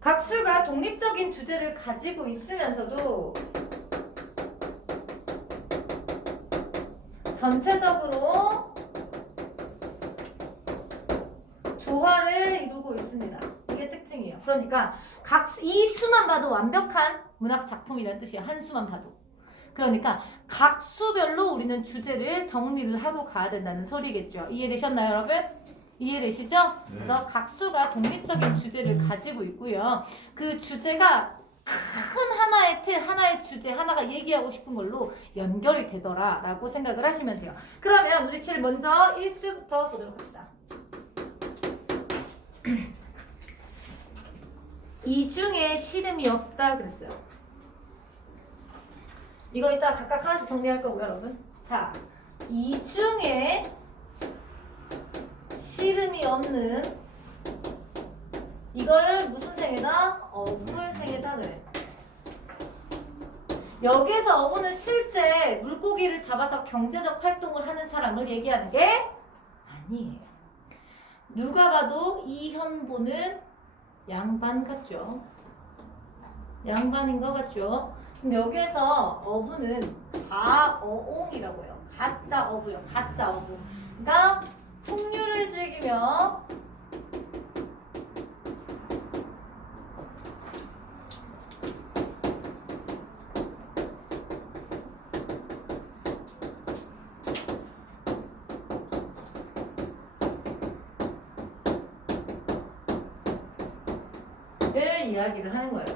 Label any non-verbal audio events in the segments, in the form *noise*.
각수가 독립적인 주제를 가지고 있으면서도 전체적으로 조화를 이루고 있습니다. 이게 특징이에요. 그러니까 각 이 수만 봐도 완벽한 문학 작품이라는 뜻이에요. 한 수만 봐도. 그러니까 각 수별로 우리는 주제를 정리를 하고 가야 된다는 소리겠죠. 이해되셨나요, 여러분? 이해되시죠? 그래서 각 수가 독립적인 주제를 가지고 있고요. 그 주제가 큰 하나의 틀, 하나의 주제, 하나가 얘기하고 싶은 걸로 연결이 되더라라고 생각을 하시면 돼요. 그러면 우리 제일 먼저 1수부터 보도록 합시다. *clears throat* 이 중에 시름이 없다 그랬어요. 이거 이따 각각 하나씩 정리할 거고요, 여러분. 자, 이 중에 시름이 없는 이걸 무슨 생에다? 어부의 생에다 그래. 여기서 어부는 실제 물고기를 잡아서 경제적 활동을 하는 사람을 얘기하는 게 아니에요. 누가 봐도 이 현보는 양반 같죠? 양반인 것 같죠? 근데 여기에서 어부는 가어옹이라고 해요. 가짜 어부요. 가짜 어부. 그러니까 풍류를 즐기며 을 이야기를 하는 거예요.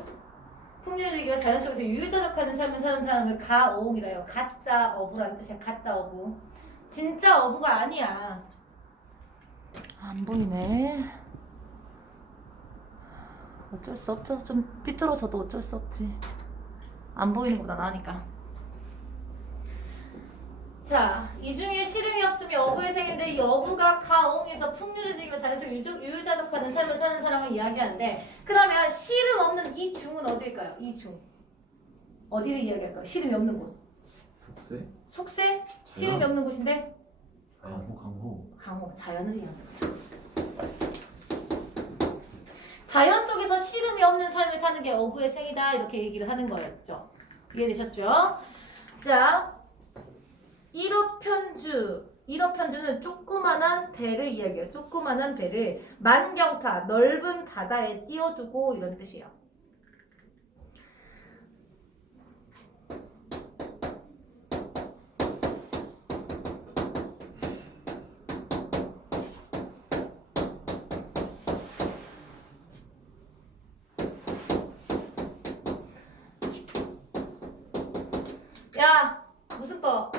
풍류를 즐기며 자연 속에서 유유자적하는 삶을 사는 사람을 가어옹이라요. 가짜 어부라는 뜻이야. 가짜 어부. 진짜 어부가 아니야. 안 보이네. 어쩔 수 없죠. 좀 삐뚤어져도 어쩔 수 없지. 안 보이는 것보다 나으니까. 자, 이 중에 시름이 없으면 어부의 생인데 이 어부가 가옹에서 풍류를 즐기며 자연 속 유유- 유유자적하는 삶을 사는 사람을 이야기하는데 그러면 시름 없는 이 중은 어딜까요? 이 중. 어디를 이야기할까요? 시름이 없는 곳. 속세? 속세? 시름이 없는 곳인데 강호 강호 자연을 이야기합니다. 자연 속에서 시름이 없는 삶을 사는 게 어부의 생이다 이렇게 얘기를 하는 거였죠. 이해되셨죠? 자, 1호 편주. 1호 편주는 조그만한 배를 이야기해요. 조그만한 배를 만경파, 넓은 바다에 띄워두고 이런 뜻이에요. 야, 무슨 법?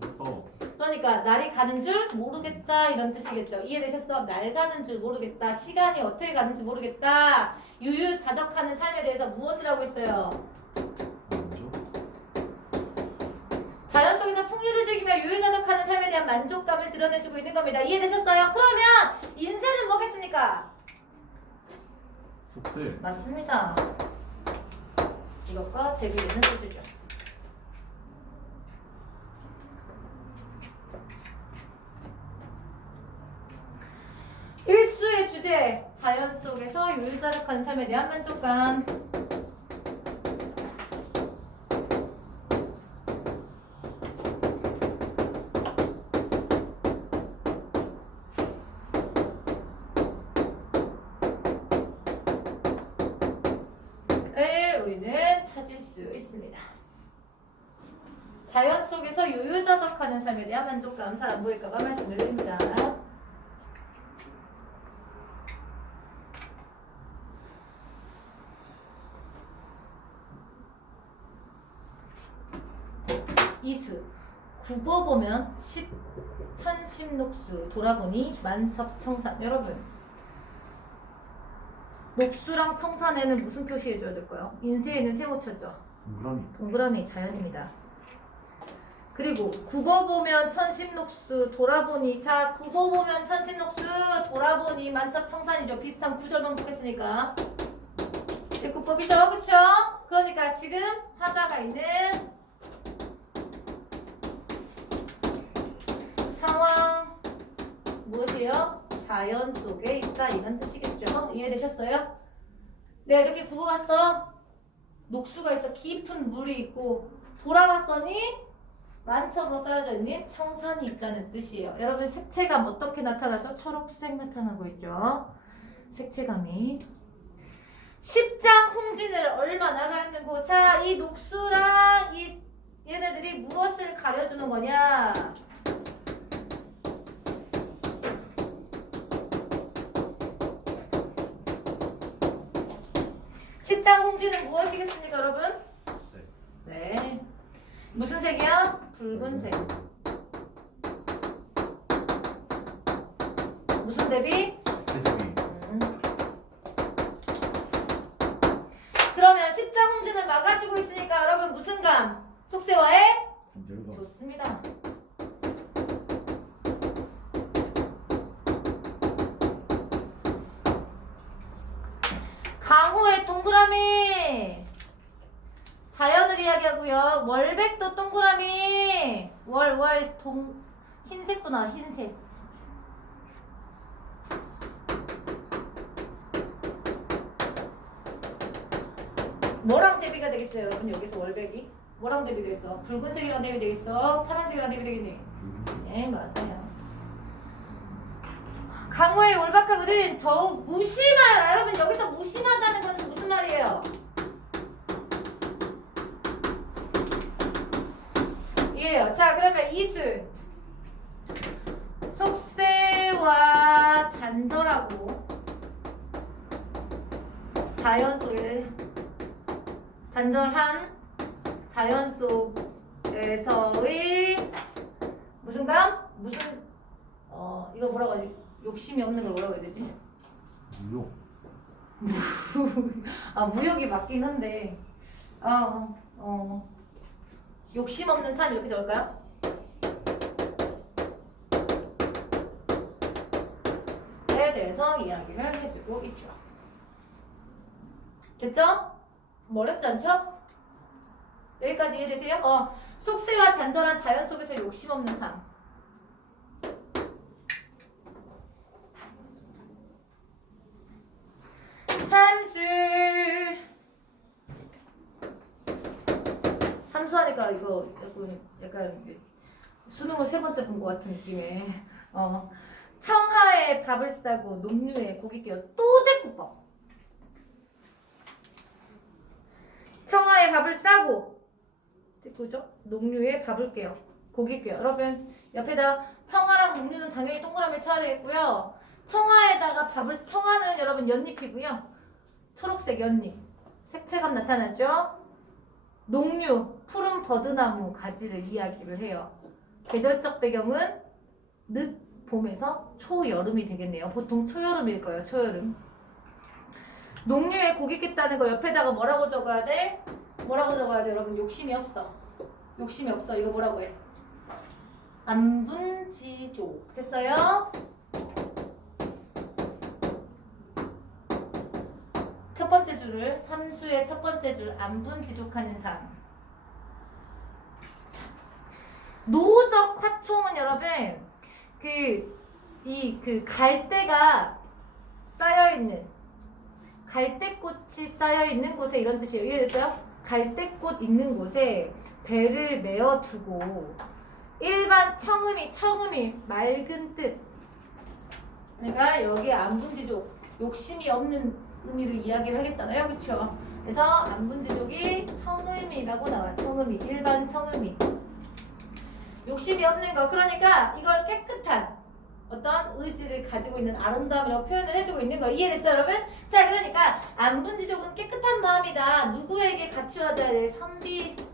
설법 그러니까 날이 가는 줄 모르겠다 이런 뜻이겠죠. 이해되셨어? 날 가는 줄 모르겠다. 시간이 어떻게 가는지 모르겠다. 유유자적하는 삶에 대해서 무엇을 하고 있어요? 자연 속에서 풍류를 즐기며 유유자적하는 삶에 대한 만족감을 드러내주고 있는 겁니다. 이해되셨어요? 그러면 인생은 뭐겠습니까? 속세 맞습니다. 이것과 대비되는 소주죠. 일수의 주제 자연 속에서 유유자적한 삶에 대한 만족감. 을 우리는 찾을 수 있습니다. 자연 속에서 유유자적하는 삶에 대한 만족감 잘 안 보일까봐 말씀을 드립니다. 이수 굽어보면 십 천십녹수 돌아보니 만첩청산 여러분 녹수랑 청산에는 무슨 표시해줘야 될까요? 인쇄에는 세모쳤죠. 동그라미 동그라미 자연입니다. 그리고 굽어보면 천심녹수 돌아보니 자 굽어보면 천심녹수 돌아보니 만첩청산이죠. 비슷한 구절 반복했으니까 제구법이죠. 그쵸? 그러니까 지금 하자가 있는 상황 무엇이에요? 자연 속에 있다 이런 뜻이겠죠. 이해되셨어요? 내가 이렇게 굽어봤어. 녹수가 있어. 깊은 물이 있고 돌아봤더니 만쳐서 쌓여져 있는 청산이 있다는 뜻이에요. 여러분 색채감 어떻게 나타나죠? 초록색 나타나고 있죠. 색채감이. 십장 홍진을 얼마나 가르는고 자, 이 녹수랑 이 얘네들이 무엇을 가려주는 거냐? 십장 홍지는 무엇이겠습니까, 여러분? 네. 무슨 색이야? 붉은색. 무슨 대비? 음. 그러면 십장 홍지는 막아지고 있으니까 여러분 무슨 감? 속세와의 단절과 좋습니다. 강호의 동그라미 자연을 이야기하고요. 월백도 동그라미 월 월 동 흰색도 나와 흰색. 뭐랑 대비가 되겠어요, 여러분 여기서 월백이? 뭐랑 대비 되겠어? 붉은색이랑 대비 되겠어? 파란색이랑 대비 되겠니? 네, 맞아요. 강호의 올바카글은 더욱 무심하여 여러분 여기서 무심하다는 것은 무슨 말이에요? 이에요. 자 그러면 이술 속세와 단절하고 자연 속에 단절한 자연 속에서의 무슨 감? 무슨 어 이거 뭐라고 하지? 욕심이 없는 걸 뭐라고 해야 되지? 무욕 *laughs* 아 무욕이 맞긴 한데 아 어, 어. 욕심 없는 삶 이렇게 적을까요? 에 대해서 이야기를 해주고 있죠. 됐죠? 뭐 어렵지 않죠? 여기까지 이해되세요? 어, 속세와 단절한 자연 속에서 욕심 없는 삶. 삼수 이거 약간 약간 수능을 세 번째 본 것 같은 느낌의 어 청하에 밥을 싸고 녹류에 고기 끼워 또 대꾸법. 청하에 밥을 싸고 대꾸죠? 녹류에 밥을 깨요 고기 깨요 여러분 옆에다 청하랑 녹류는 당연히 동그라미 쳐야 되겠고요. 청하에다가 밥을 청하는 여러분 연잎이고요. 초록색 연잎. 색채감 나타나죠? 녹류 푸른 버드나무 가지를 이야기를 해요 계절적 배경은 늦 봄에서 초여름이 되겠네요 보통 초여름일 거예요 초여름 녹류에 고기 깼다는 거 옆에다가 뭐라고 적어야 돼? 뭐라고 적어야 돼 여러분 욕심이 없어 욕심이 없어 이거 뭐라고 해? 안분지족 됐어요? 첫 번째 줄을 삼수의 첫 번째 줄 안분지족하는 삶. 노적 화총은 여러분 그 이 그 갈대가 쌓여 있는 갈대꽃이 쌓여 있는 곳에 이런 뜻이에요. 이해됐어요? 갈대꽃 있는 곳에 배를 메어 두고 일반 청음이 청음이 맑은 뜻. 그러니까 여기 안분지족 욕심이 없는 의미를 이야기를 하겠잖아요. 그렇죠? 그래서 안분지족이 청음이라고 나와요. 청음이 일반 청음이 욕심이 없는 거. 그러니까 이걸 깨끗한 어떤 의지를 가지고 있는 아름다움이라고 표현을 해주고 있는 거 이해됐어요, 여러분? 자, 그러니까 안분지족은 깨끗한 마음이다. 누구에게 갖추어져야 돼? 선비적이죠?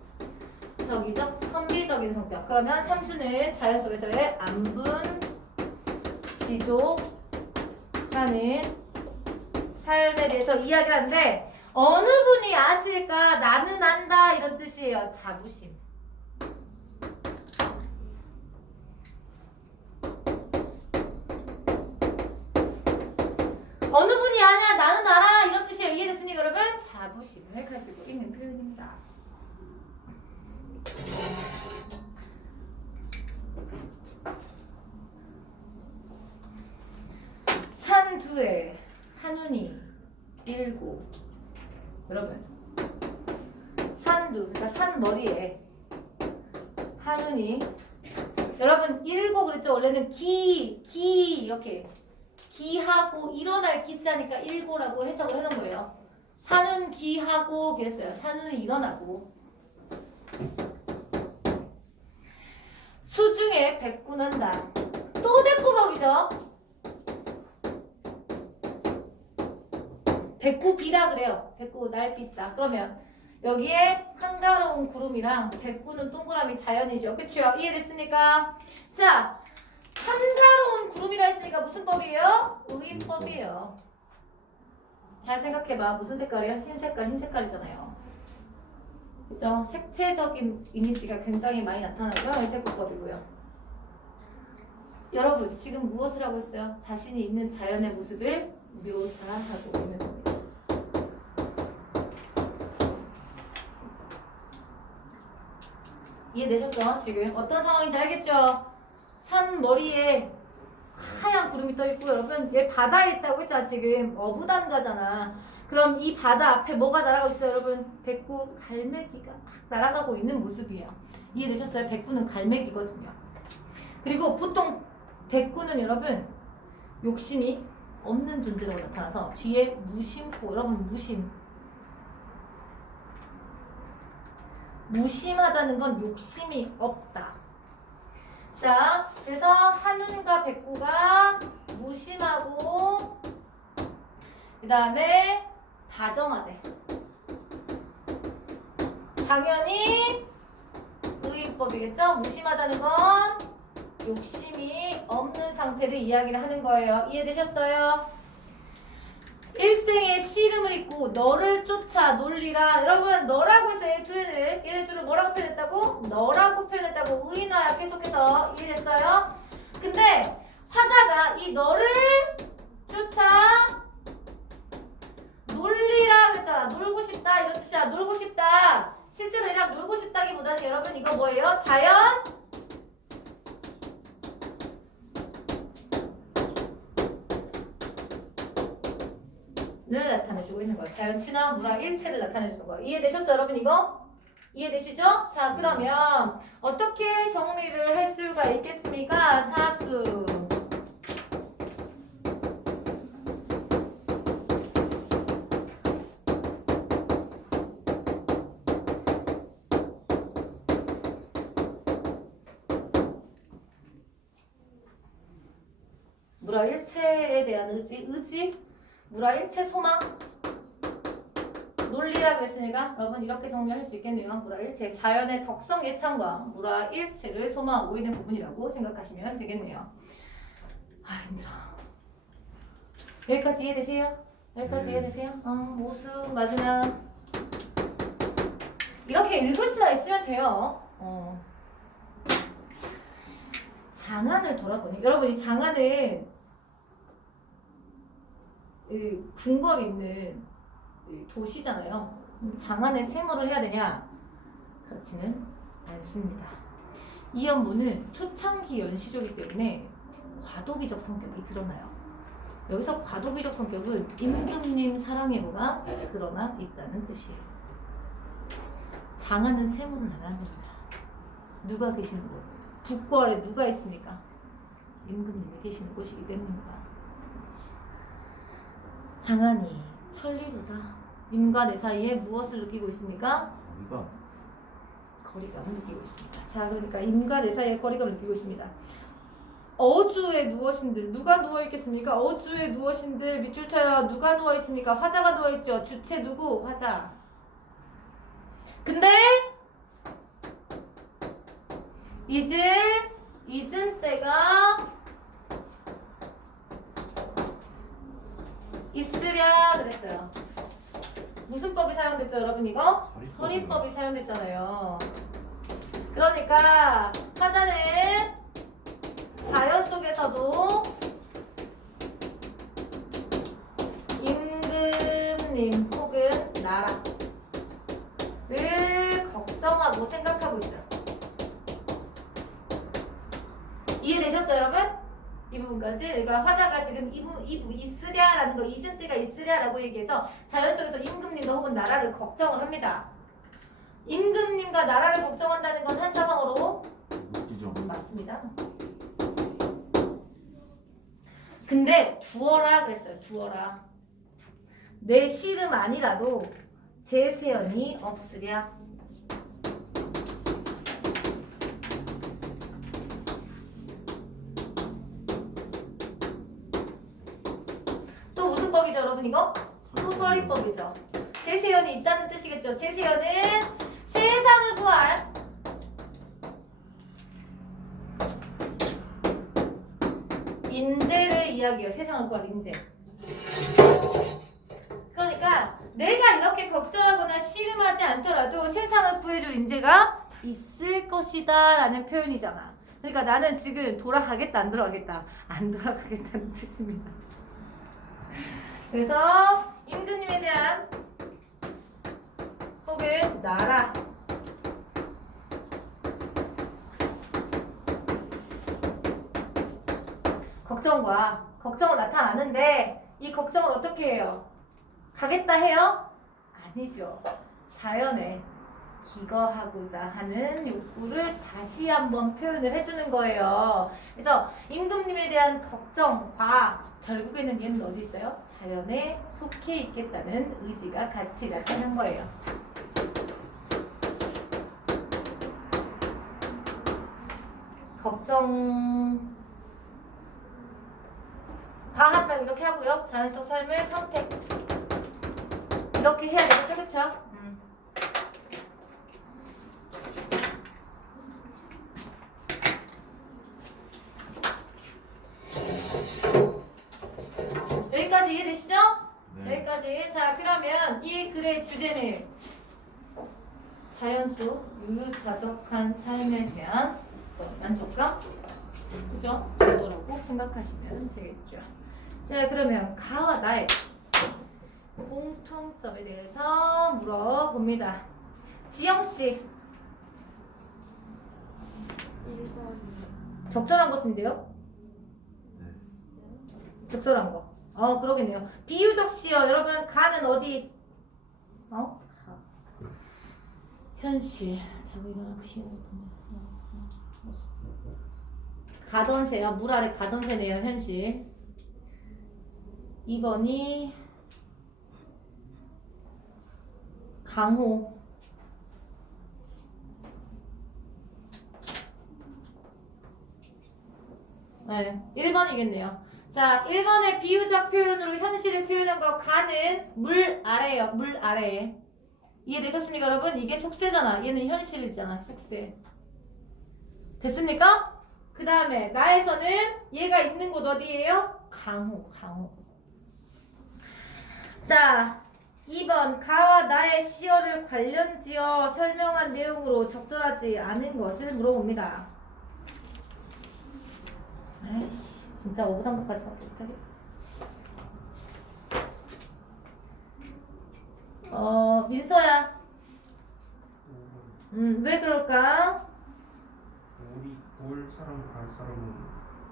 선비적인 성격. 그러면 삼수는 자연 속에서의 안분지족하는 삶에 대해서 이야기를 하는데 어느 분이 아실까? 나는 안다 이런 뜻이에요. 자부심. 어느 분이 아냐? 나는 알아 이런 뜻이에요. 이해됐습니까, 여러분? 자부심을 가지고 있는 표현입니다. 산두에 한운이 일고 여러분 산두 그러니까 산 머리에 한운이 여러분 일고 그랬죠 원래는 기, 기 이렇게 기하고 일어날 기자니까 일고라고 해석을 해놓은 거예요. 산은 기하고 그랬어요. 산은 일어나고. 수중에 백구난다 또 대꾸법이죠. 백구비라 그래요. 백구 날비자. 그러면 여기에 한가로운 구름이랑 백구는 동그라미 자연이죠. 그쵸? 이해됐습니까? 자 한가로운 구름이라 했으니까 무슨 법이에요? 의법이에요. 잘 생각해봐. 무슨 색깔이야? 흰 색깔 흰 색깔이잖아요. 그죠? 색채적인 이미지가 굉장히 많이 나타나고요 의태국법이고요. 여러분 지금 무엇을 하고 있어요? 자신이 있는 자연의 모습을 묘사하고 있는 겁니다. 이해되셨어? 지금? 어떤 상황인지 알겠죠? 산 머리에 하얀 구름이 떠 있고 여러분 얘 바다에 있다고 했잖아 지금 어부단가잖아. 그럼 이 바다 앞에 뭐가 날아가고 있어요 여러분? 백구 갈매기가 막 날아가고 있는 모습이에요. 이해되셨어요? 백구는 갈매기거든요. 그리고 보통 백구는 여러분 욕심이 없는 존재로 나타나서 뒤에 무심코 여러분 무심 무심하다는 건 욕심이 없다. 자, 그래서 한운과 백구가 무심하고 그 다음에 다정하대. 당연히 의법이겠죠? 무심하다는 건 욕심이 없는 상태를 이야기를 하는 거예요. 이해되셨어요? 일생의 씨름을 입고 너를 쫓아 놀리라. 여러분 너라고 했어요. 이두 애들. 얘네 둘을 뭐라고 표현했다고? 너라고 표현했다고. 의인화야 계속해서 이해됐어요? 근데 화자가 이 너를 쫓아 놀리라 그랬잖아. 놀고 싶다 이런 뜻이야. 놀고 싶다. 실제로 그냥 놀고 싶다기보다는 여러분 이거 뭐예요? 자연 를 나타내주고 있는 거예요. 자연 친화 물화 일체를 나타내주는 거예요. 이해되셨어요, 여러분 이거? 이해되시죠? 자, 그러면 어떻게 정리를 할 수가 있겠습니까? 사수. 물화 일체에 대한 의지, 의지, 물화 일체 소망, 논리라 그랬으니까 여러분 이렇게 정리할 수 있겠네요. 물화 일체 자연의 덕성 예찬과 물화 일체를 소망하고 있는 부분이라고 생각하시면 되겠네요. 아 힘들어. 여기까지 이해되세요? 여기까지 네. 이해되세요? 어, 모수 맞으면 이렇게 읽을 수만 있으면 돼요. 어. 장안을 돌아보니 여러분 이 장안은 이 궁궐이 있는 이 도시잖아요. 장안에 세모를 해야 되냐? 그렇지는 않습니다. 이 연보는 초창기 연시조이기 때문에 과도기적 성격이 드러나요. 여기서 과도기적 성격은 임금님 사랑의 뭐가 드러나 있다는 뜻이에요. 장안은 세모를 나가는 겁니다. 누가 계시는 곳? 북궐에 누가 있습니까? 임금님이 계시는 곳이기 때문입니다. 장안이 천리로다. 임과 내 사이에 무엇을 느끼고 있습니까? 우리가 거리감을 느끼고 있습니다. 자, 그러니까 임과 내 사이에 거리감을 느끼고 있습니다. 어주에 누워신들 누가 누워 있겠습니까? 어주에 누워신들 밑줄 쳐요. 누가 누워 있습니까? 화자가 누워 있죠. 주체 누구? 화자. 근데 잊을 잊은 때가 있으랴 그랬어요. 무슨 법이 사용됐죠, 여러분 이거? 서리법이 사용됐잖아요. 그러니까 화자는 자연 속에서도 임금님 혹은 나라를 걱정하고 생각하고 있어요. 이해되셨어요, 여러분? 이 부분까지 그러니까 화자가 지금 이 부분 이 부분 있으랴라는 거 잊은 때가 있으랴라고 얘기해서 자연 속에서 임금님과 혹은 나라를 걱정을 합니다. 임금님과 나라를 걱정한다는 건 한자성어로 묵지정. 맞습니다. 근데 두어라 그랬어요. 두어라. 내 씨름 아니라도 제 세연이 없으랴. 이거? 소설이법이죠. 제세연이 있다는 뜻이겠죠. 제세연은 세상을 구할 인재를 이야기해요. 세상을 구할 인재. 그러니까 내가 이렇게 걱정하거나 씨름하지 않더라도 세상을 구해줄 인재가 있을 것이다 라는 표현이잖아. 그러니까 나는 지금 돌아가겠다 안 돌아가겠다 안 돌아가겠다는 뜻입니다. 그래서 임금님에 대한 혹은 나라 걱정과 걱정을 나타나는데 이 걱정을 어떻게 해요? 가겠다 해요? 아니죠. 자연에 기거하고자 하는 욕구를 다시 한번 표현을 해주는 거예요. 그래서 임금님에 대한 걱정 과 결국에는 얘는 어디 있어요? 자연에 속해 있겠다는 의지가 같이 나타난 거예요. 걱정 과하지 말고 이렇게 하고요. 자연 속 삶을 선택. 이렇게 해야 되겠죠? 음. 여기까지 이해되시죠? 네. 여기까지. 자, 그러면 이 글의 주제는 자연 속 유유자적한 삶에 대한 만족감? 그죠? 정도라고 생각하시면 되겠죠. 자, 그러면 가와 나의 공통점에 대해서 물어봅니다. 지영 씨, 1번 적절한 것인데요? 네. 적절한 거. 어, 그러겠네요. 비유적 시어, 여러분, 가는 어디? 어? 가. 현실. 자고 일어나 피우고 가던새요. 물 아래 가던 새네요, 현실. 2번이 강호. 네, 1번이겠네요. 자, 1번의 비유적 표현으로 현실을 표현한 거 가는 물 아래예요. 물 아래에. 이해되셨습니까, 여러분? 이게 속세잖아. 얘는 현실이잖아. 속세. 됐습니까? 그 다음에 나에서는 얘가 있는 곳 어디예요? 강호, 강호. 자, 2번 가와 나의 시어를 관련지어 설명한 내용으로 적절하지 않은 것을 물어봅니다. 아이씨, 진짜 오부단 것까지밖에 못하겠다. 어, 민서야. 음, 왜 그럴까? 우리 볼 사람 갈 사람은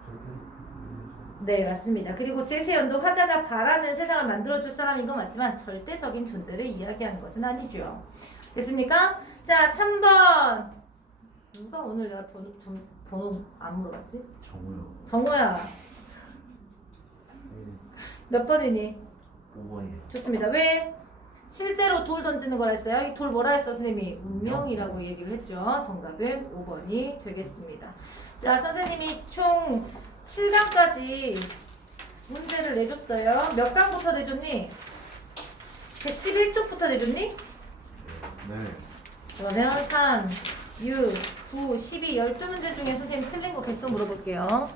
절대 네, 맞습니다. 그리고 제세연도 화자가 바라는 세상을 만들어줄 사람인 건 맞지만 절대적인 존재를 이야기하는 것은 아니죠. 됐습니까? 자, 3번. 누가 오늘 내가 번호, 좀, 번호 안 물어봤지? 정우요. 정호야, 몇 번이니? 5번이에요. 좋습니다. 왜? 실제로 돌 던지는 거라 했어요. 이 돌 뭐라 했어, 선생님이? 운명이라고 얘기를 했죠. 정답은 5번이 되겠습니다. 자, 선생님이 총 7강까지 문제를 내줬어요. 몇 강부터 내줬니? 111쪽부터 내줬니? 네. 그러면 3, 6, 9, 12, 12문제 중에 선생님 틀린 거 개수 물어볼게요.